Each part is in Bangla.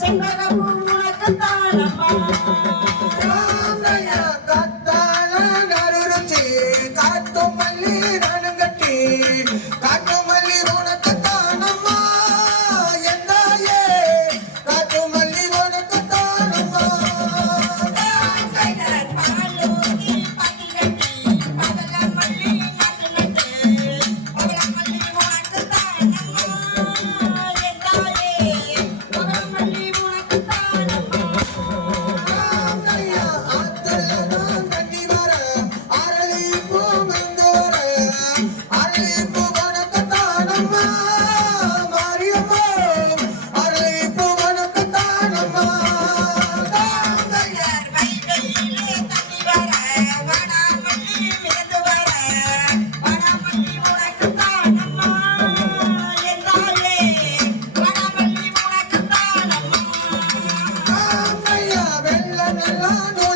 செண்பகப்பூ உனக்கு தானம்மா. Thank you.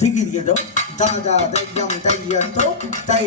ঠিকই দিয়ে দাও। যা যা দেখলাম তাই তাই।